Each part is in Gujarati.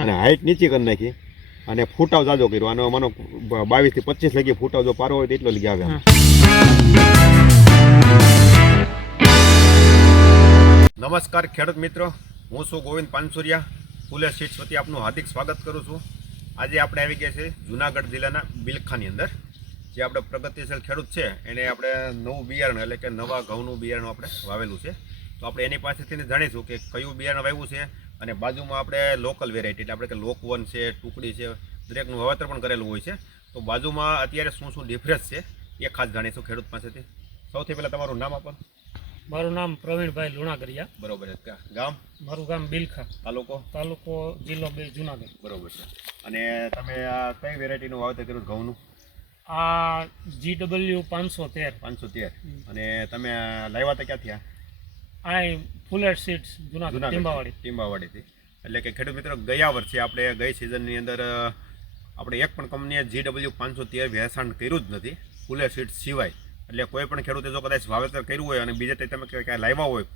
અને હાઈટ નીચી કરી નાખી અને ફૂટાવ જાજો કર્યો. અને માનો બાવીસથી પચીસ લગી ફૂટાવ જો પારો હોય તો એટલો લગી આવે નમસ્કાર ખેડૂત મિત્રો. હું છું ગોવિંદ પાનસુરિયા. ફૂલે સીટ્સ વતી આપનું હાર્દિક સ્વાગત કરું છું. આજે આપણે આવી ગયા છે જુનાગઢ જિલ્લાના બિલખાની અંદર જે આપણે પ્રગતિશીલ ખેડૂત છે. એને આપણે નવું બિયારણ એટલે કે નવા ઘઉંનું બિયારણ આપણે વાવેલું છે. તો આપણે એની પાસેથી જાણીશું કે કયું બિયારણ વાવ્યું છે અને બાજુમાં આપણે લોકલ વેરાયટી એટલે આપણે કે લોકવન છે ટુકડી છે દરેકનું વાવેતર પણ કરેલું હોય છે. તો બાજુમાં અત્યારે શું શું ડિફરન્સ છે એ ખાસ જાણીશું ખેડૂત પાસેથી. સૌથી પહેલાં તમારું નામ આપો. મારું નામ પ્રવીણભાઈ લુણાગરિયા. બરોબર છે. ગામ? મારું ગામ બિલખા. તાલુકો? તાલુકો જિલ્લો બે જુનાગઢ. બરોબર છે. અને તમે આ કઈ વેરાયટીનું વાવેતર કર્યું ઘઉંનું? આ જી ડબલ્યુ પાંચસો તેર. પાંચસો તેર. અને તમે લાવ્યા હતા ક્યાંથી આ? આ ફુલેટ સીડ્સ જુનાગઢ ટીંબાવાડી. ટીંબાવાડીથી. એટલે કે ખેડૂત મિત્રો ગયા વર્ષે આપણે ગઈ સિઝનની અંદર આપણે એક પણ કંપનીએ જી ડબલ્યુ પાંચસો તેર વેચાણ કર્યું જ નથી ફુલેટ સીટ સિવાય. એટલે કોઈ પણ ખેડૂતે જો કદાચ વાવેતર કર્યું હોય અને બીજે તમે ક્યાંય લાવ્યા હોય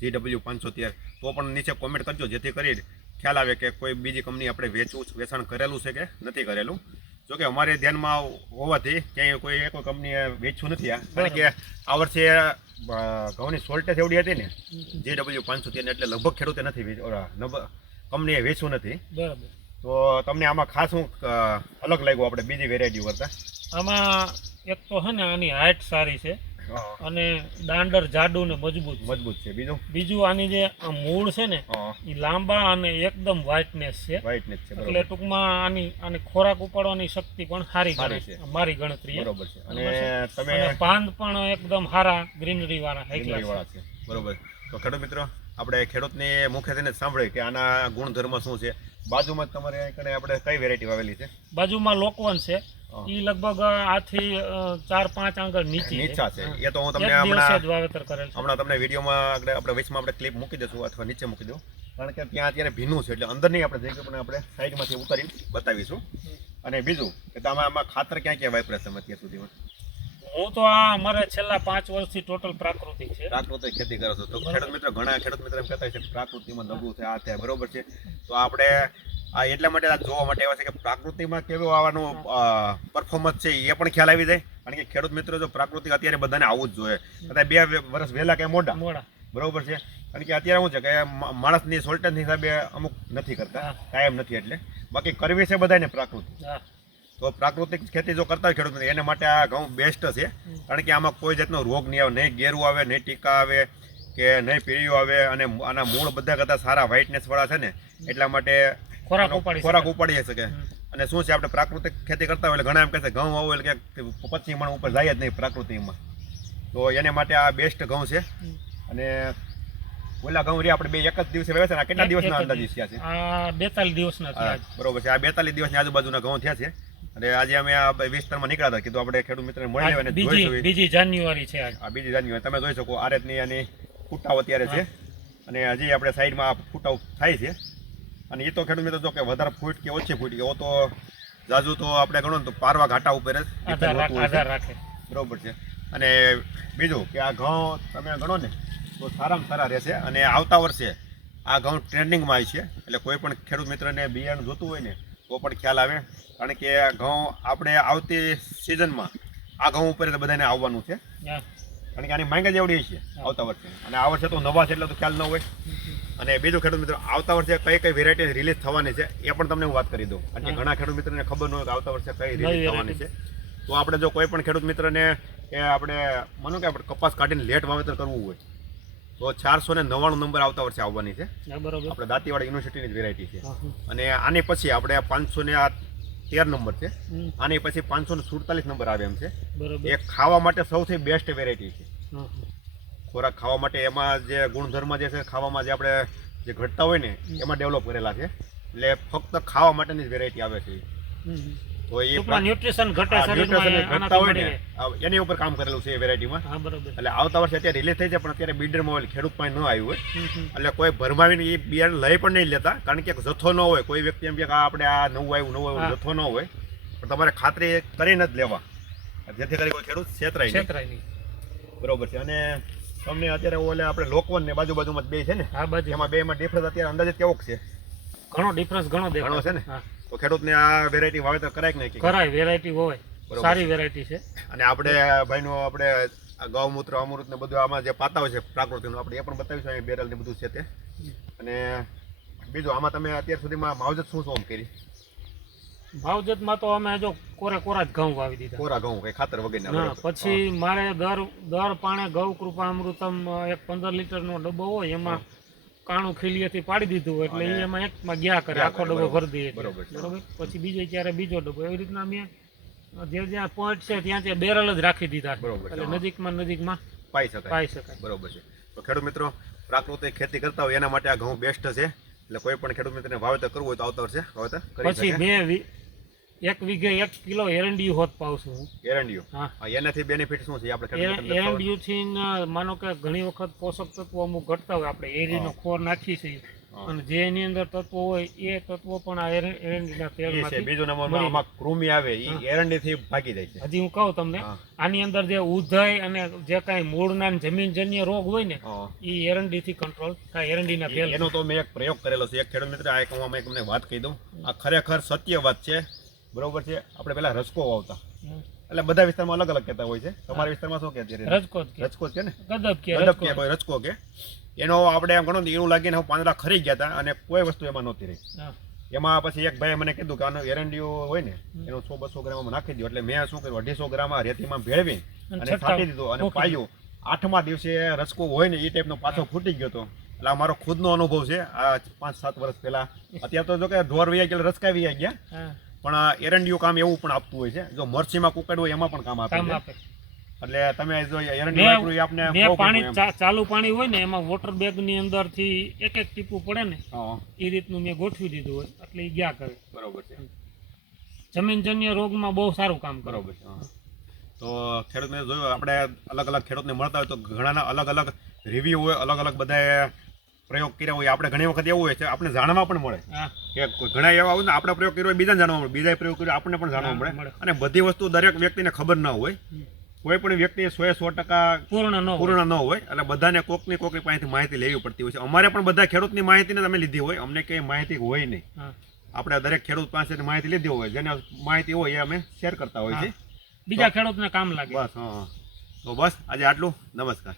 જી ડબલ્યુ પાંચસો તેર તો પણ નીચે કોમેન્ટ કરજો જેથી કરી ખ્યાલ આવે કે કોઈ બીજી કંપની આપણે વેચવું વેચાણ કરેલું છે કે નથી કરેલું. જો કે અમારે ધ્યાનમાં હોવાથી ક્યાંય કોઈ એક કંપનીએ વેચ્યું નથી આ. કારણ કે આ વર્ષે ઘઉંની સોલ્ટેજ એવડી હતી ને જે ડબલ્યુ પાંચસો તેર એટલે લગભગ ખેડૂતે નથી કંપનીએ વેચ્યું નથી. બરાબર. તો તમને આમાં ખાસ હું અલગ લાગ્યું આપણે બીજી વેરાયટી કરતા આમાં એક તો છે ને આની હાઇટ સારી છે. અને દાંડર જાડું ને મજબૂત. મજબૂત છે. બીજું? બીજું આની જે મૂળ છે ને એ લાંબા અને એકદમ વ્હાઇટનેસ છે. વ્હાઇટનેસ છે એટલે ટૂંકમાં આની આની ખોરાક ઉપાડવાની શક્તિ પણ સારી સારી છે. મારી ગણતરી બરોબર છે. અને તમે પાંદ પણ એકદમ સારા ગ્રીનરી વાળા high વાળા છે. બરોબર. તો ખેડૂત મિત્રો આપણે ખેડૂતની મુખ્યત્વે સાંભળીએ કે આના ગુણધર્મ શું છે? બાજુમાં તમારે કણે આપણે કઈ વેરાયટી વાવેલી છે? બાજુમાં લોકવન છે. ઈ લગભગ આથી ચાર પાંચ આંગળ નીચે નીચા છે. એ તો હું તમને હમણાં વાવેતર કરેલ હમણાં તમને વિડીયોમાં આપણે આપણે વચમાં આપણે ક્લિપ મૂકી દઈશું અથવા નીચે મૂકી દઉં. કારણ કે ત્યાં અત્યારે ભીનું છે એટલે અંદર નહીં આપણે જઈ પણ આપણે સાઈડમાંથી ઉતારી બતાવીશું. અને બીજું કે તમે આમાં ખાતર ક્યાં ક્યાં વાપરે છે અત્યાર સુધીમાં? હું તો આ અમારે છેલ્લા પાંચ વર્ષથી ટોટલ પ્રાકૃતિક છે. પ્રાકૃતિક ખેતી કરો છો. તો ખેડૂત મિત્રો ઘણા ખેડૂત મિત્રો એમ કહેતા છે કે પ્રાકૃતિમાં નબળું છે આ છે બરોબર છે. તો આપણે આ એટલા માટે આ જોવા માટે આવ્યા છે કે પ્રાકૃતિમાં કેવું આવવાનું પરફોર્મન્સ છે એ પણ ખ્યાલ આવી જાય. કારણ કે ખેડૂત મિત્રો જો પ્રાકૃતિક અત્યારે બધાને આવવું જ જોઈએ. કદાચ બે વર્ષ વહેલા કે મોડા? મોડા. બરોબર છે. કારણ કે અત્યારે શું છે કે માણસની સોલ્ટન હિસાબે અમુક નથી કરતા. કાયમ નથી એટલે. બાકી કરવી છે બધાને પ્રાકૃતિક. તો પ્રાકૃતિક ખેતી જો કરતા હોય ખેડૂત એના માટે આ ઘઉં બેસ્ટ છે. કારણ કે આમાં કોઈ જાતનો રોગ નહીં આવે નહીં ગેરું આવે નહીં ટીકા આવે કે નહીં પીળીઓ આવે અને આના મૂળ બધા કરતાં સારા વ્હાઇટનેસ વાળા છે ને એટલા માટે ખોરાક ઉપાડી ખોરાક ઉપાડી શકે. અને શું છે આપણે પ્રાકૃતિક ખેતી કરતા હોય એટલે ઘણા એમ કહે છે ઘઉં આવો એટલે કે પચીસ મણ ઉપર જાય જ નહીં પ્રાકૃતિકમાં. તો એને માટે આ બેસ્ટ ઘઉં છે. અને ઓલા ઘઉં રહ્યા આપણે બે એક જ દિવસે છે ને આ કેટલા દિવસના અંદાજે દિવસ. થયા છે? આ બેતાલીસ દિવસના થયા બરોબર છે. આ બેતાલીસ દિવસની આજુબાજુના ઘઉં થયા છે. અને આજે અમે આ વિસ્તારમાં નીકળ્યા હતા. કીધું આપણે ખેડૂત મિત્રને મળી લેવાને બીજી જોઈશું બીજી જાન્યુઆરી છે આ. બીજી જાન્યુઆરી. તમે જોઈ શકો આ રીતની આની ફૂટાવ અત્યારે છે. અને હજી આપણે સાઈડમાં આ ફૂટાવ થાય છે. અને એ તો ખેડૂત મિત્રો જો કે વધારે ફૂટ કે ઓછી ફૂટ કે ઓ તો જાજુ તો આપણે ગણો તો પારવા ઘાટા ઉપર જ બરોબર છે. અને બીજું કે આ ઘઉં તમે ગણો ને તો સારામાં સારા રહેશે અને આવતા વર્ષે આ ઘઉં ટ્રેન્ડિંગમાં આવી છે. એટલે કોઈ પણ ખેડૂત મિત્રને બિયારણ જોતું હોય ને તો પણ ખ્યાલ આવે. કારણ કે આ ઘઉં આપણે આવતી સિઝનમાં આ ઘઉં ઉપર બધાને આવવાનું છે. કારણ કે આની માંગ જ એવડી છે આવતા વર્ષે. અને આ વર્ષે તો નવા છે એટલે તો ખ્યાલ ન હોય. અને બીજું ખેડૂત મિત્રો આવતા વર્ષે કઈ કઈ વેરાયટી રિલીઝ થવાની છે એ પણ તમને હું વાત કરી દઉં. કારણ કે ઘણા ખેડૂત મિત્રોને ખબર ન હોય કે આવતા વર્ષે કઈ રિલીઝ થવાની છે. તો આપણે જો કોઈ પણ ખેડૂત મિત્રને એ આપણે માનો કે આપણે કપાસ કાઢીને લેટ વાવેતર કરવું હોય તો ચારસો ને નવ્વાણું નંબર આવતા વર્ષે આવવાની છે. આપણે દાંતીવાડા યુનિવર્સિટીની જ વેરાયટી છે. અને આની પછી આપણે પાંચસો ને આ તેર નંબર છે. આની પછી પાંચસો ને સુડતાલીસ નંબર આવે એમ છે. એ ખાવા માટે સૌથી બેસ્ટ વેરાયટી છે. ખોરાક ખાવા માટે એમાં જે ગુણધર્મ જે છે ખાવામાં જે આપણે જે ઘટતા હોય ને એમાં ડેવલપ કરેલા છે. એટલે ફક્ત ખાવા માટેની જ વેરાયટી આવે છે. તો એ ન્યુટ્રિશન ઘટે શરીરમાં ઘટતા હોય ને એની ઉપર કામ કરેલું છે એ વેરાયટીમાં એટલે આવતા વર્ષે અત્યારે રિલીઝ થઈ છે પણ અત્યારે બિલ્ડરમાં હોય ખેડૂત પાસે ન આવ્યું હોય. એટલે કોઈ ભરમાવીને એ બિયારણ લઈ પણ નહીં લેતા કારણ કે જથ્થો ન હોય. કોઈ વ્યક્તિ એમ કે આ આપણે આ નવું આવ્યું નવું આવ્યું જથ્થો ન હોય. પણ તમારે ખાતરી કરીને જ લેવા. જેથી કરી કોઈ ખેડૂત છેતરાય નહીં. બરોબર છે. અને તમને અત્યારે ઓલે આપણે લોકવન ને બાજુ બાજુમાં બે છે ને? આ બાજુ. એમાં બે માં ડિફરન્સ અત્યારે અંદાજે કેવો છે? ઘણો ડિફરન્સ ઘણો ઘણો છે ને? તો ખેડૂતને આ વેરાયટી વાવેતર કરાય કે નહીં કરાય વેરાયટી હોય. સારી વેરાયટી છે. અને આપણે ભાઈનું આપણે ગૌમૂત્ર અમૃત ને બધું આમાં જે પાતા હોય છે પ્રાકૃતિકનું આપણે એ પણ બતાવીશું અહીં બેરલ ને બધું છે તે. અને બીજું આમાં તમે અત્યાર સુધીમાં માવજત શું શું કરી? ભાવજતમાં તો અમે જો કોરે કોરા જ ઘઉં વાવી દીધા. કોરા ઘઉં કઈ ખાતર વગર ના પછી મારે દર દર પાણે ગૌ કૃપા અમૃતમ એક પંદર લીટરનો ડબ્બો હોય એમાં કાણું ખીલીએથી પાડી દીધું એટલે એ એમાં એકમાં ગયા કરે આખો ડબ્બો ભરી દઈએ બરોબર પછી બીજો ક્યારે બીજો ડબ્બો એવી રીતના અમે જે જ્યાં પોઈન્ટ છે ત્યાં ત્યાં બેરલ જ રાખી દીધા. બરોબર એટલે. નજીકમાં નજીકમાં પાઈ શકાય. પાઈ શકાય. બરોબર છે. તો ખેડૂત મિત્રો પ્રાકૃતિક ખેતી કરતા હોય એના માટે આ ઘઉં બેસ્ટ છે. એટલે કોઈ પણ ખેડૂત મિત્રને વાવેતર કરવું હોય તો આવતા વર્ષે વાવેતર કરી પછી મેં બે એક વીઘે એક કિલો એરંડિયું હોત પાવશું હું. એરંડિયું? હા. એનાથી બેનિફિટ શું છે? આપણે એરંડિયું ન- માનો કે ઘણી વખત પોષક તત્વો અમુક ઘટતા હોય આપણે એરીનો ખોર નાખી છે અને જે એની અંદર તત્વો હોય એ તત્વો પણ આ એરંડીના તેલમાંથી બીજું નંબરમાં આમાં કૃમિ આવે એ એરંડીથી ભાગી જાય છે. હજી હું કહું તમને આની અંદર જે ઉધઈ અને જે કાંઈ મૂળના ને જમીનજન્ય રોગ હોય ને એ એ એરંડીથી કંટ્રોલ થાય એરંડીના તેલ. એનો તો મેં એક પ્રયોગ કરેલો છે. એક ખેડૂત મિત્ર આ એક હું તમને વાત કહી દઉં. આ ખરેખર સત્ય વાત છે. બરોબર છે? આપણે પહેલા રસકો વાવતા. એટલે બધા વિસ્તારમાં અલગ અલગ કહેતા હોય છે. તમારા વિસ્તારમાં શું કે રહી? રજકો કે. ને? ગદબ કે ગદબ કે રજકો કે. એનો આપણે એમ ગણો ને એવું લાગીને પાંદડા ખરી ગયા હતા અને કોઈ વસ્તુ એમાં નહોતી રહી. એમાં પછી એક ભાઈ મને કીધું કે આનો એરંડીઓ હોય ને એનો સો બસો ગ્રામ નાખી દો એટલે મેં શું કર્યું? અઢીસો ગ્રામ રેતીમાં ભેળવી અને છાંટી દીધું અને પાયું. આઠમા દિવસે રસકો હોય ને એ ટાઈપનો પાછો ફૂટી ગયો હતો એટલે આ મારો ખુદનો અનુભવ છે. આ પાંચ સાત વર્ષ પહેલા. અત્યારે તો જો કે ઢોર વૈયા ગયા રસકા વૈયા ગયા. પણ એરંડિયું કામ એવું પણ આપતું હોય છે. જો મરચીમાં કુકડ હોય એમાં પણ કામ આપે છે. એટલે તમે જો એરંડિયું આપને પાણી ચાલુ પાણી હોય ને એમાં વોટર બેગની અંદરથી એક એક ટીપું પડે ને એ રીતનું મેં ગોઠવી દીધું હોય એટલે એ ગયા કરે. બરોબર છે. જમીનજન્ય રોગમાં બહુ સારું કામ કરે. બરોબર છે. તો ખેડૂતને જોયું આપણે અલગ અલગ ખેડૂતને મળતા હોય તો ઘણાના અલગ અલગ રિવ્યુ હોય અલગ અલગ બધાએ પ્રયોગ કર્યા હોય આપણે ઘણી વખત એવું હોય છે આપણે જાણવા પણ મળે કે ઘણા એવા હોય ને આપણે પ્રયોગ કર્યો હોય બીજાને જાણવા મળે. બીજા પ્રયોગ કર્યો આપણને પણ જાણવા મળે. અને બધી વસ્તુ દરેક વ્યક્તિને ખબર ના હોય. કોઈ પણ વ્યક્તિ સો સો ટકા પૂર્ણ ન પૂર્ણ ન હોય. એટલે બધાને કોકની કોકની પાસેથી માહિતી લેવી પડતી હોય છે. અમારે પણ બધા ખેડૂતની માહિતીને તમે લીધી હોય. અમને કંઈ માહિતી હોય નહીં. આપણે દરેક ખેડૂત પાસેથી માહિતી લીધી હોય. જેને માહિતી હોય એ અમે શેર કરતા હોય છે બીજા ખેડૂતને કામ લાગે. બસ હા. તો બસ આજે આટલું. નમસ્કાર.